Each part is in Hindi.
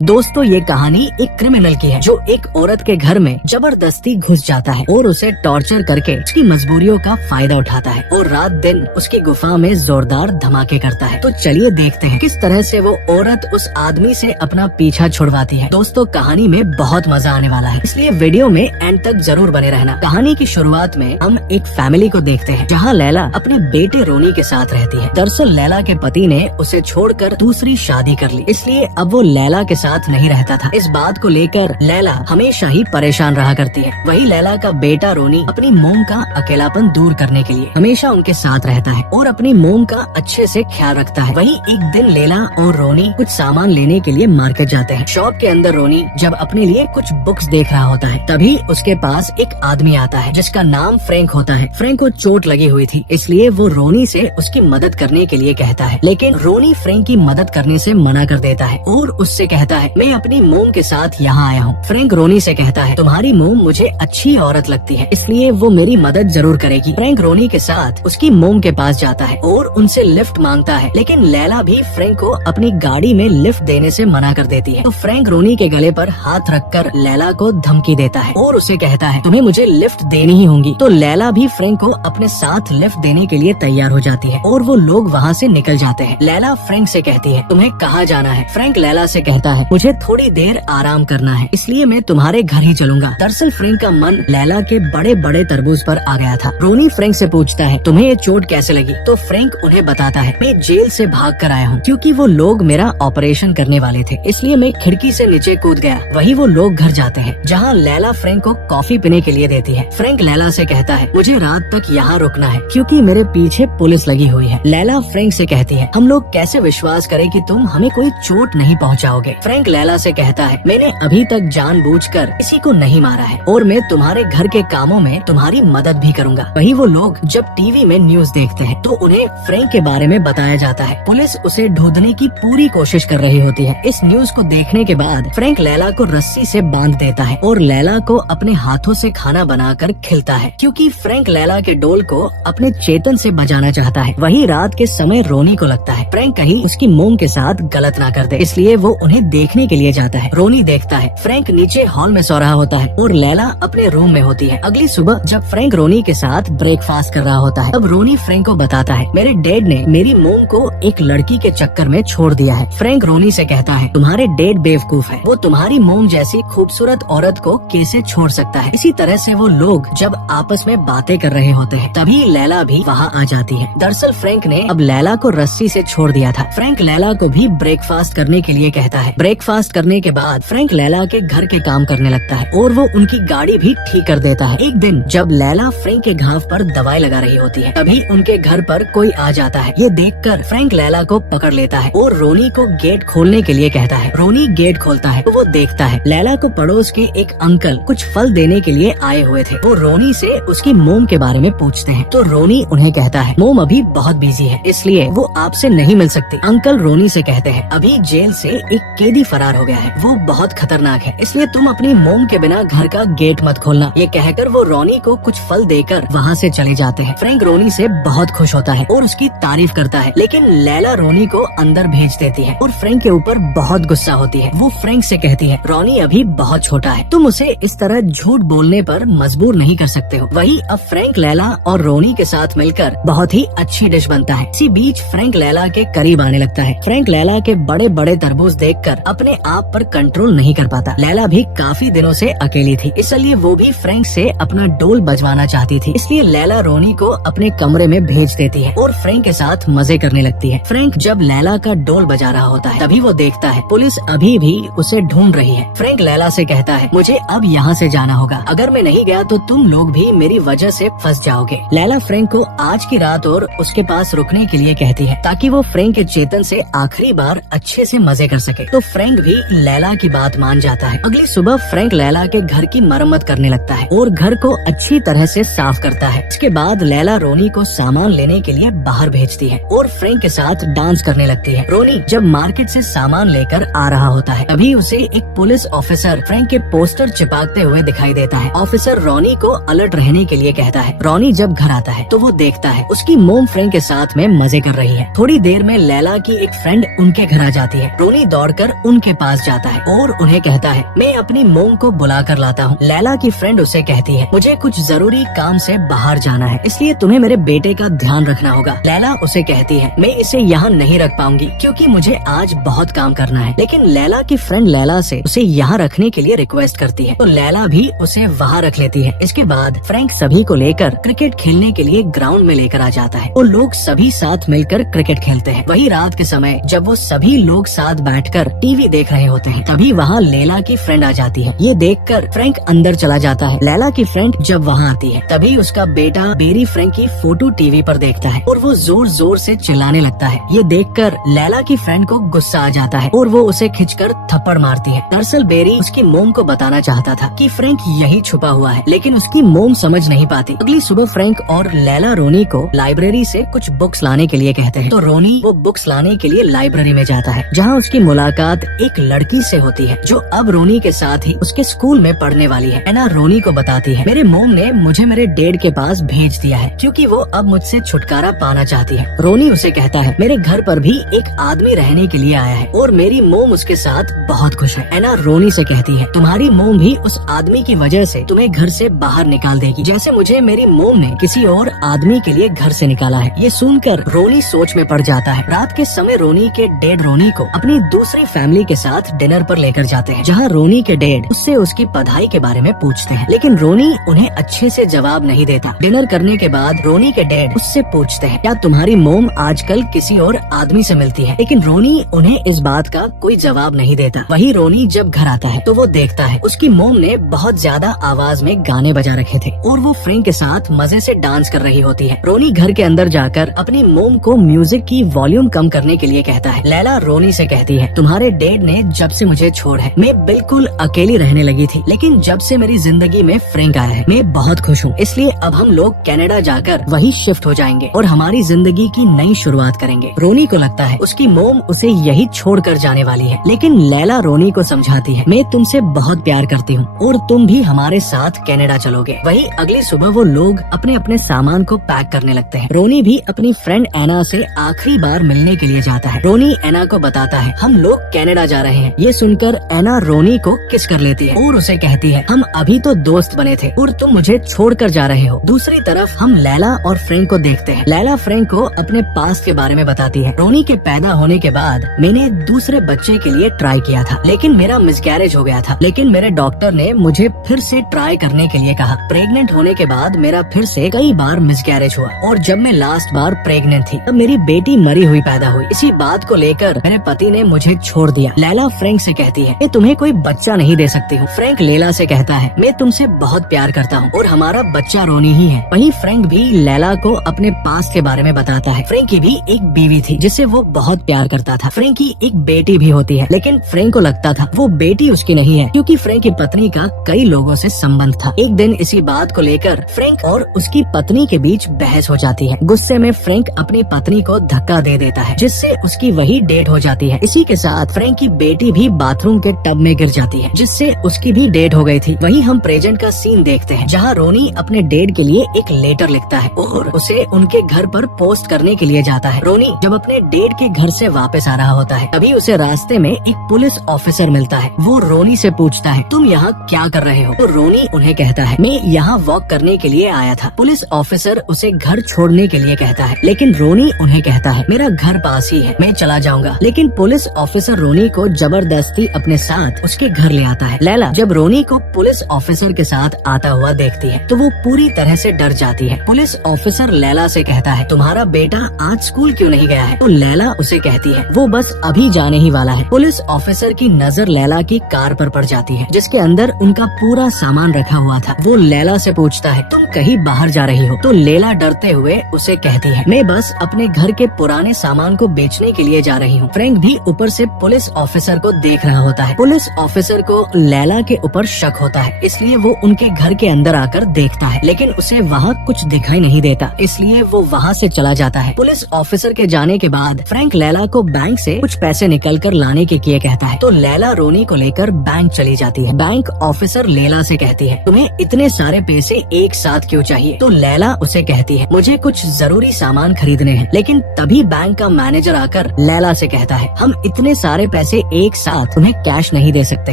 दोस्तों ये कहानी एक क्रिमिनल की है जो एक औरत के घर में जबरदस्ती घुस जाता है और उसे टॉर्चर करके उसकी मजबूरियों का फायदा उठाता है और रात दिन उसकी गुफा में जोरदार धमाके करता है। तो चलिए देखते हैं किस तरह से वो औरत उस आदमी से अपना पीछा छुड़वाती है। दोस्तों कहानी में बहुत मजा आने वाला है, इसलिए वीडियो में एंड तक जरूर बने रहना। कहानी की शुरुआत में हम एक फैमिली को देखते हैं जहाँ लैला अपने बेटे रोनी के साथ रहती है। दरअसल लैला के पति ने उसे छोड़कर दूसरी शादी कर ली, इसलिए अब वो लैला के साथ नहीं रहता था। इस बात को लेकर लैला हमेशा ही परेशान रहा करती है। वही लैला का बेटा रोनी अपनी मोम का अकेलापन दूर करने के लिए हमेशा उनके साथ रहता है और अपनी मोम का अच्छे से ख्याल रखता है। वही एक दिन लैला और रोनी कुछ सामान लेने के लिए मार्केट जाते हैं। शॉप के अंदर रोनी जब अपने लिए कुछ बुक्स देख रहा होता है, तभी उसके पास एक आदमी आता है जिसका नाम फ्रैंक होता है। फ्रैंक को चोट लगी हुई थी, इसलिए वो रोनी से उसकी मदद करने के लिए कहता है, लेकिन रोनी फ्रैंक की मदद करने से मना कर देता है और उससे कहता है मैं अपनी मोम के साथ यहाँ आया हूँ। फ्रैंक रोनी से कहता है तुम्हारी मोम मुझे अच्छी औरत लगती है, इसलिए वो मेरी मदद जरूर करेगी। फ्रैंक रोनी के साथ उसकी मोम के पास जाता है और उनसे लिफ्ट मांगता है, लेकिन लैला भी फ्रैंक को अपनी गाड़ी में लिफ्ट देने से मना कर देती है। तो फ्रैंक रोनी के गले पर हाथ रखकर लैला को धमकी देता है और उसे कहता है तुम्हें मुझे लिफ्ट देनी ही होगी। तो लैला भी फ्रैंक को अपने साथ लिफ्ट देने के लिए तैयार हो जाती है और वो लोग वहाँ से निकल जाते हैं। लैला फ्रैंक से कहती है तुम्हें कहाँ जाना है? फ्रैंक लैला से कहता है मुझे थोड़ी देर आराम करना है, इसलिए मैं तुम्हारे घर ही चलूंगा। दरअसल फ्रैंक का मन लैला के बड़े बड़े तरबूज पर आ गया था। रोनी फ्रैंक से पूछता है तुम्हें ये चोट कैसे लगी? तो फ्रैंक उन्हें बताता है मैं जेल से भाग कर आया हूँ, क्योंकि वो लोग मेरा ऑपरेशन करने वाले थे, इसलिए मैं खिड़की से नीचे कूद गया। वही वो लोग घर जाते हैं जहाँ लैला फ्रैंक को कॉफी पीने के लिए देती है। फ्रैंक लैला से कहता है मुझे रात तक यहाँ रुकना है, क्योंकि मेरे पीछे पुलिस लगी हुई है। लैला फ्रैंक से कहती है हम लोग कैसे विश्वास करें कि तुम हमें कोई चोट नहीं पहुँचाओगे? फ्रैंक लैला से कहता है मैंने अभी तक जानबूझकर किसी को नहीं मारा है और मैं तुम्हारे घर के कामों में तुम्हारी मदद भी करूंगा। वही वो लोग जब टीवी में न्यूज देखते हैं तो उन्हें फ्रैंक के बारे में बताया जाता है। पुलिस उसे ढूंढने की पूरी कोशिश कर रही होती है। इस न्यूज को देखने के बाद फ्रैंक लैला को रस्सी से बांध देता है और लैला को अपने हाथों से खाना बनाकर खिलता है, क्योंकि फ्रैंक लैला के डोल को अपने चेतन से बचाना चाहता है। वही रात के समय रोनी को लगता है फ्रैंक कहीं उसकी मोम के साथ गलत ना कर दे, इसलिए वो उन्हें देखने के लिए जाता है। रोनी देखता है फ्रैंक नीचे हॉल में सो रहा होता है और लैला अपने रूम में होती है। अगली सुबह जब फ्रैंक रोनी के साथ ब्रेकफास्ट कर रहा होता है, तब रोनी फ्रैंक को बताता है मेरे डैड ने मेरी मोम को एक लड़की के चक्कर में छोड़ दिया है। फ्रैंक रोनी से कहता है तुम्हारे डैड बेवकूफ है, वो तुम्हारी मोम जैसी खूबसूरत औरत को कैसे छोड़ सकता है? इसी तरह से वो लोग जब आपस में बातें कर रहे होते हैं, तभी लैला भी वहाँ आ जाती है। दरअसल फ्रैंक ने अब लैला को रस्सी से छोड़ दिया था। फ्रैंक लैला को भी ब्रेकफास्ट करने के लिए कहता है। ब्रेकफास्ट करने के बाद फ्रैंक लैला के घर के काम करने लगता है और वो उनकी गाड़ी भी ठीक कर देता है। एक दिन जब लैला फ्रैंक के घाव पर दवाई लगा रही होती है, तभी उनके घर पर कोई आ जाता है। ये देखकर फ्रैंक लैला को पकड़ लेता है और रोनी को गेट खोलने के लिए कहता है। रोनी गेट खोलता है तो वो देखता है लैला को पड़ोस के एक अंकल कुछ फल देने के लिए आए हुए थे। वो रोनी से उसकी मोम के बारे में पूछते हैं, तो रोनी उन्हें कहता है मोम अभी बहुत बिजी है, इसलिए वो आपसे नहीं मिल सकती। अंकल रोनी से कहते हैं अभी जेल से एक कैदी फरार हो गया है, वो बहुत खतरनाक है, इसलिए तुम अपनी मोम के बिना घर का गेट मत खोलना। ये कहकर वो रोनी को कुछ फल देकर वहाँ से चले जाते हैं। फ्रैंक रोनी से बहुत खुश होता है और उसकी तारीफ करता है, लेकिन लैला रोनी को अंदर भेज देती है और फ्रैंक के ऊपर बहुत गुस्सा होती है। वो फ्रैंक से कहती है रोनी अभी बहुत छोटा है, तुम उसे इस तरह झूठ बोलने पर मजबूर नहीं कर सकते हो। वही अब फ्रैंक लैला और रोनी के साथ मिलकर बहुत ही अच्छी डिश बनता है। इसी बीच फ्रैंक लैला के करीब आने लगता है। फ्रैंक लैला के बड़े बड़े तरबूज देखकर अपने आप पर कंट्रोल नहीं कर पाता। लैला भी काफी दिनों से अकेली थी, इसलिए वो भी फ्रैंक से अपना डोल बजवाना चाहती थी। इसलिए लैला रोनी को अपने कमरे में भेज देती है और फ्रैंक के साथ मजे करने लगती है। फ्रैंक जब लैला का डोल बजा रहा होता है, तभी वो देखता है पुलिस अभी भी उसे ढूंढ रही है। फ्रैंक लैला से कहता है मुझे अब यहाँ से जाना होगा, अगर मैं नहीं गया तो तुम लोग भी मेरी वजह से फंस जाओगे। लैला फ्रैंक को आज की रात और उसके पास रुकने के लिए कहती है, ताकि वो फ्रैंक के चेतन से आखिरी बार अच्छे से मजे कर सके। तो फ्रैंक भी लैला की बात मान जाता है। अगली सुबह फ्रैंक लैला के घर की मरम्मत करने लगता है और घर को अच्छी तरह से साफ करता है। इसके बाद लैला रोनी को सामान लेने के लिए बाहर भेजती है और फ्रैंक के साथ डांस करने लगती है। रोनी जब मार्केट से सामान लेकर आ रहा होता है, तभी उसे एक पुलिस ऑफिसर फ्रैंक के पोस्टर चिपकते हुए दिखाई देता है। ऑफिसर रोनी को अलर्ट रहने के लिए कहता है। रोनी जब घर आता है तो वो देखता है उसकी मोम फ्रैंक के साथ में मजे कर रही है। थोड़ी देर में लैला की एक फ्रेंड उनके घर आ जाती है। रोनी दौड़कर उनके पास जाता है और उन्हें कहता है मैं अपनी मोम को बुला कर लाता हूँ। लैला की फ्रेंड उसे कहती है मुझे कुछ जरूरी काम से बाहर जाना है, इसलिए तुम्हें मेरे बेटे का ध्यान रखना होगा। लैला उसे कहती है मैं इसे यहाँ नहीं रख पाऊंगी क्योंकि मुझे आज बहुत काम करना है। लेकिन लैला की फ्रेंड लैला से उसे यहाँ रखने के लिए रिक्वेस्ट करती है तो लैला भी उसे वहाँ रख लेती है। इसके बाद फ्रैंक सभी को लेकर क्रिकेट खेलने के लिए ग्राउंड में लेकर आ जाता है। वो लोग सभी साथ मिलकर क्रिकेट खेलते हैं। वही रात के समय जब वो सभी लोग साथ बैठकर टीवी देख रहे होते हैं तभी वहाँ लैला की फ्रेंड आ जाती है। ये देखकर फ्रैंक अंदर चला जाता है। लैला की फ्रेंड जब वहाँ आती है तभी उसका बेटा बेरी फ्रैंक की फोटो टीवी पर देखता है और वो जोर जोर से चिल्लाने लगता है। ये देखकर लैला की फ्रेंड को गुस्सा आ जाता है और वो उसे खींचकर थप्पड़ मारती है। दरअसल बेरी उसकी मोम को बताना चाहता था कि फ्रैंक यही छुपा हुआ है, लेकिन उसकी मोम समझ नहीं पाती। अगली सुबह फ्रैंक और लैला रोनी को लाइब्रेरी से कुछ बुक्स लाने के लिए कहते हैं तो रोनी वो बुक्स लाने के लिए लाइब्रेरी में जाता है, जहाँ उसकी मुलाकात एक लड़की से होती है जो अब रोनी के साथ ही उसके स्कूल में पढ़ने वाली है। एना रोनी को बताती है मेरे मोम ने मुझे मेरे डैड के पास भेज दिया है क्योंकि वो अब मुझसे छुटकारा पाना चाहती है। रोनी उसे कहता है मेरे घर पर भी एक आदमी रहने के लिए आया है और मेरी मोम उसके साथ बहुत खुश है। एना रोनी से कहती है तुम्हारी मोम भी उस आदमी की वजह से तुम्हें घर से बाहर निकाल देगी, जैसे मुझे मेरी मोम ने किसी और आदमी के लिए घर से निकाला है। ये सुनकर रोनी सोच में पड़ जाता है। रात के समय रोनी के डैड रोनी को अपनी दूसरी फैमिली के साथ डिनर पर लेकर जाते हैं, जहाँ रोनी के डैड उससे उसकी पढ़ाई के बारे में पूछते हैं, लेकिन रोनी उन्हें अच्छे से जवाब नहीं देता। डिनर करने के बाद रोनी के डैड उससे पूछते हैं क्या तुम्हारी मोम आजकल किसी और आदमी से मिलती है, लेकिन रोनी उन्हें इस बात का कोई जवाब नहीं देता। वही रोनी जब घर आता है तो वो देखता है उसकी मोम ने बहुत ज्यादा आवाज में गाने बजा रखे थे और वो फ्रैंक के साथ मजे से डांस कर रही होती है। रोनी घर के अंदर जाकर अपनी मोम को म्यूजिक की वॉल्यूम कम करने के लिए कहता है। लैला रोनी से कहती है तुम्हारे डैड ने जब से मुझे छोड़ है मैं बिल्कुल अकेली रहने लगी थी, लेकिन जब से मेरी जिंदगी में फ्रैंक आया है मैं बहुत खुश हूँ, इसलिए अब हम लोग कनाडा जाकर वही शिफ्ट हो जाएंगे और हमारी जिंदगी की नई शुरुआत करेंगे। रोनी को लगता है उसकी मोम उसे यही छोड़कर जाने वाली है, लेकिन लैला रोनी को समझाती है मैं तुमसे बहुत प्यार करती हूँ और तुम भी हमारे साथ कनाडा चलोगे। वही अगली सुबह वो लोग अपने अपने सामान को पैक करने लगते हैं। रोनी भी अपनी फ्रेंड एना से आखिरी बार मिलने के लिए जाता है। रोनी एना को बताता है हम लोग कनाडा जा रहे हैं। ये सुनकर एना रोनी को किस कर लेती है और उसे कहती है हम अभी तो दोस्त बने थे और तुम मुझे छोड़कर जा रहे हो। दूसरी तरफ हम लैला और फ्रैंक को देखते हैं। लैला फ्रैंक को अपने पास्ट के बारे में बताती है। रोनी के पैदा होने के बाद मैंने दूसरे बच्चे के लिए ट्राई किया था, लेकिन मेरा मिसकैरेज हो गया था, लेकिन मेरे डॉक्टर ने मुझे फिर से ट्राई करने के लिए कहा। प्रेग्नेंट होने के बाद मेरा फिर से कई बार मिसकैरेज हुआ और जब मैं लास्ट बार प्रेग्नेंट थी तब मेरी बेटी मरी हुई पैदा हुई। इसी बात को लेकर मेरे पति ने मुझे छोड़ दिया। लैला फ्रैंक से कहती है मैं तुम्हें कोई बच्चा नहीं दे सकती हूँ। फ्रैंक लैला से कहता है मैं तुमसे बहुत प्यार करता हूँ और हमारा बच्चा रोनी ही है। वहीं फ्रैंक भी लैला को अपने पास्ट के बारे में बताता है। फ्रैंक की भी एक बीवी थी जिसे वो बहुत प्यार करता था। फ्रैंक की एक बेटी भी होती है, लेकिन फ्रैंक को लगता था वो बेटी उसकी नहीं है क्योंकि फ्रैंक की पत्नी का कई लोगों से संबंध था। एक दिन इसी बात को लेकर फ्रैंक और उसकी पत्नी के बीच बहस हो जाती है। गुस्से में फ्रैंक अपनी पत्नी को धक्का दे देता है, जिससे उसकी वही डेथ हो जाती है। इसी के साथ फ्रैंक की बेटी भी बाथरूम के टब में गिर जाती है, जिससे उसकी भी डेथ हो गई थी। वहीं हम प्रेजेंट का सीन देखते हैं, जहाँ रोनी अपने डेड के लिए एक लेटर लिखता है और उसे उनके घर पर पोस्ट करने के लिए जाता है। रोनी जब अपने डेड के घर से वापस आ रहा होता है तभी उसे रास्ते में एक पुलिस ऑफिसर मिलता है। वो रोनी से पूछता है तुम यहाँ क्या कर रहे हो? तो रोनी उन्हें कहता है मैं यहाँ वॉक करने के लिए आया था। पुलिस ऑफिसर उसे घर छोड़ने के लिए कहता है, लेकिन रोनी उन्हें कहता है मेरा घर पास ही है, मैं चला जाऊंगा। लेकिन पुलिस ऑफिसर रोनी को जबरदस्ती अपने साथ उसके घर ले आता है। लैला जब रोनी को पुलिस ऑफिसर के साथ आता हुआ देखती है तो वो पूरी तरह से डर जाती है। पुलिस ऑफिसर लैला से कहता है तुम्हारा बेटा आज स्कूल क्यों नहीं गया है? तो लैला उसे कहती है वो बस अभी जाने ही वाला है। पुलिस ऑफिसर की नजर लैला की कार पर पड़ जाती है, जिसके अंदर उनका पूरा सामान रखा हुआ था। वो लैला से पूछता है तुम कहीं बाहर जा रही हो? तो लैला डरते हुए उसे कहती है मैं बस अपने घर के पुराने सामान को बेचने के लिए जा रही हूँ। फ्रैंक भी ऊपर से पुलिस ऑफिसर को देख रहा होता है। पुलिस ऑफिसर को लैला के ऊपर शक होता है, इसलिए वो उनके घर के अंदर आकर देखता है, लेकिन उसे वहाँ कुछ दिखाई नहीं देता, इसलिए वो वहाँ से चला जाता है। पुलिस ऑफिसर के जाने के बाद फ्रैंक लैला को बैंक से कुछ पैसे निकल कर लाने के लिए कहता है, तो लैला रोनी को लेकर बैंक चली जाती है। बैंक ऑफिसर लैला से कहती है तुम्हें इतने सारे पैसे एक साथ क्यों चाहिए? तो लैला उसे कहती है मुझे कुछ जरूरी सामान खरीदने हैं। लेकिन तभी बैंक का मैनेजर आकर लैला से कहता है हम इतने सारे पैसे एक साथ उन्हें कैश नहीं दे सकते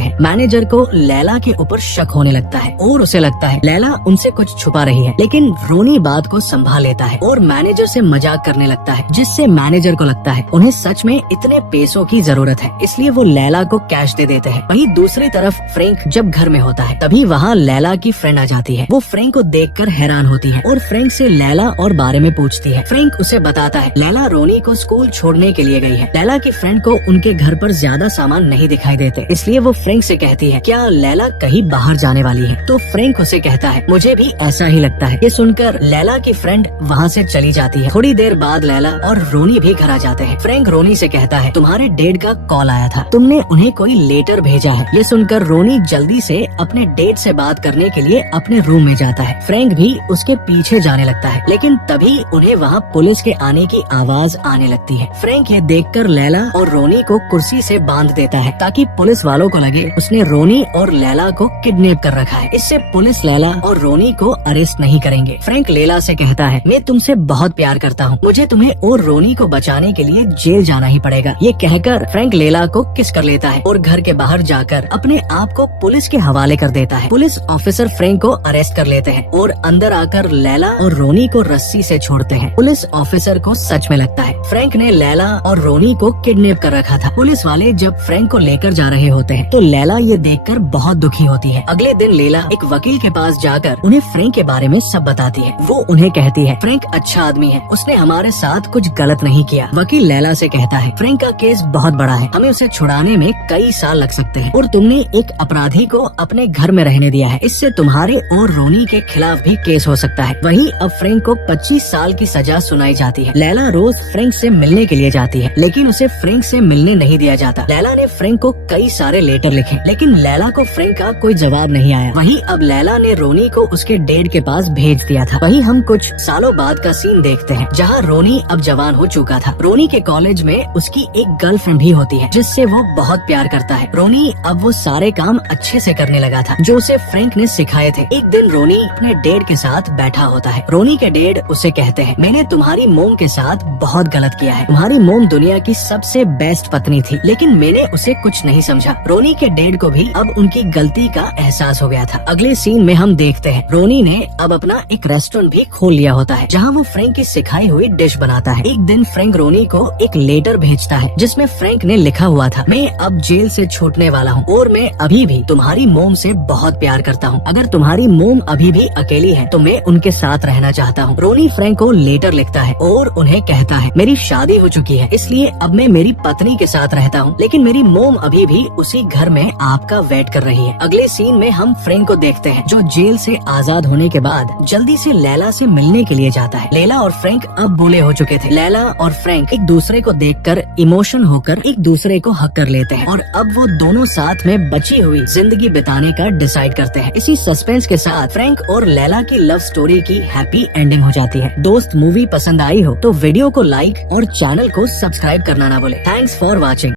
हैं। मैनेजर को लैला के ऊपर शक होने लगता है और उसे लगता है लैला उनसे कुछ छुपा रही है, लेकिन रोनी बात को संभाल लेता है और मैनेजर से मजाक करने लगता है, जिससे मैनेजर को लगता है उन्हें सच में इतने पैसों की जरूरत है, इसलिए वो लैला को कैश दे देते हैं। वहीं दूसरी तरफ फ्रैंक जब घर में होता है तभी वहाँ लैला की फ्रेंड आ जाती है। वो फ्रैंक को देखकर हैरान होती है और फ्रैंक से लैला और बारे में पूछती है। फ्रैंक उसे बताता है लैला रोनी को स्कूल छोड़ने के लिए गई है। लैला की फ्रेंड को उनके घर पर ज्यादा सामान नहीं दिखाई देते, इसलिए वो फ्रैंक से कहती है क्या लैला कहीं बाहर जाने वाली है। तो फ्रैंक उसे कहता है मुझे भी ऐसा ही लगता है। ये सुनकर लैला की फ्रेंड वहाँ से चली जाती है। थोड़ी देर बाद लैला और रोनी भी घर आ जाते हैं। फ्रैंक रोनी से कहता है तुम्हारे डेट का कॉल आया था, तुमने उन्हें कोई लेटर भेजा है। ये सुनकर रोनी जल्दी से अपने डेट से बात करने के लिए अपने रूम में जाता है। फ्रैंक भी उसके पीछे जाने लगता है, लेकिन तभी उन्हें वहाँ पुलिस के आने की आवाज आने लगती है। फ्रैंक ये देखकर लैला और रोनी को कुर्सी से बांध देता है ताकि पुलिस वालों को लगे उसने रोनी और लैला को किडनैप कर रखा है। इससे पुलिस लैला और रोनी को अरेस्ट नहीं करेंगे। फ्रैंक लैला से कहता है मैं तुमसे बहुत प्यार करता हूँ, मुझे तुम्हें और रोनी को बचाने के लिए जेल जाना ही पड़ेगा। ये कहकर फ्रैंक लैला को किस कर लेता है और घर के बाहर जाकर अपने आप को पुलिस के हवाले कर देता है। पुलिस ऑफिसर फ्रैंक को अरेस्ट कर लेते हैं और अंदर आकर लैला और रोनी को रस्सी से छोड़ते हैं। पुलिस ऑफिसर को सच में लगता है फ्रैंक ने लैला और रोनी को किडनैप कर रखा था। पुलिस वाले जब फ्रैंक को लेकर जा रहे होते हैं तो लैला ये देखकर बहुत दुखी होती है। अगले दिन लैला एक वकील के पास जाकर उन्हें फ्रैंक के बारे में सब बताती है। वो उन्हें कहती है फ्रैंक अच्छा आदमी है, उसने हमारे साथ कुछ गलत नहीं किया। वकील लैला से कहता है फ्रैंक का केस बहुत बड़ा है, हमें उसे छुड़ाने में कई साल लग सकते हैं और तुमने एक अपराधी को अपने घर में रहने दिया है, इससे तुम्हारे और रोनी के खिलाफ भी केस हो सकता है। वहीं अब फ्रैंक को 25 साल की सजा सुनाई जाती है। लैला रोज फ्रैंक से मिलने के लिए जाती है, लेकिन उसे फ्रैंक से मिलने नहीं दिया जाता। लैला ने फ्रैंक को कई सारे लेटर लिखे, लेकिन लैला को फ्रैंक का कोई जवाब नहीं आया। वहीं अब लैला ने रोनी को उसके डैड के पास भेज दिया था। वहीं हम कुछ सालों बाद का सीन देखते हैं जहाँ रोनी अब जवान हो चुका था। रोनी के कॉलेज में उसकी एक गर्लफ्रेंड भी होती है जिससे वो बहुत प्यार करता है। रोनी अब वो सारे काम अच्छे से करने लगा था जो उसे फ्रैंक ने सिखाए थे। एक दिन रोनी अपने डैड के साथ बैठा होता है। रोनी के डैड उसे कहते हैं मैंने तुम्हारी मोम के साथ बहुत गलत किया है, तुम्हारी मोम दुनिया की सबसे बेस्ट पत्नी थी, लेकिन मैंने उसे कुछ नहीं समझा। रोनी के डैड को भी अब उनकी गलती का एहसास हो गया था। अगले सीन में हम देखते हैं रोनी ने अब अपना एक रेस्टोरेंट भी खोल लिया होता है जहाँ वो फ्रैंक की सिखाई हुई डिश बनाता है। एक दिन फ्रैंक रोनी को एक लेटर भेजता है जिसमें फ्रैंक ने लिखा हुआ था मैं अब जेल से छूटने वाला हूँ और मैं अभी भी तुम्हारी मोम से बहुत प्यार करता हूँ। अगर तुम्हारी मोम अभी भी अकेली है तो मैं उनके साथ रहना चाहता हूँ। रोनी फ्रैंक को लेटर लिखता है और उन्हें कहता है मेरी शादी हो चुकी है, इसलिए अब मैं मेरी पत्नी के साथ रहता हूँ, लेकिन मेरी मोम अभी भी उसी घर में आपका वेट कर रही है। अगले सीन में हम फ्रैंक को देखते हैं जो जेल से आजाद होने के बाद जल्दी से लैला से मिलने के लिए जाता है। लैला और फ्रैंक अब बूढ़े हो चुके थे। लैला और फ्रैंक एक दूसरे को देखकर इमोशन होकर एक दूसरे को हक कर लेते हैं और अब वो दोनों साथ में बची हुई जिंदगी बिताने का डिसाइड करते हैं। इसी सस्पेंस के साथ फ्रैंक और लैला की लव स्टोरी की हैप्पी एंडिंग हो जाती है। दोस्त मूवी पसंद आई हो तो वीडियो को लाइक और चैनल को सब्सक्राइब करना ना भूले। Thanks for watching.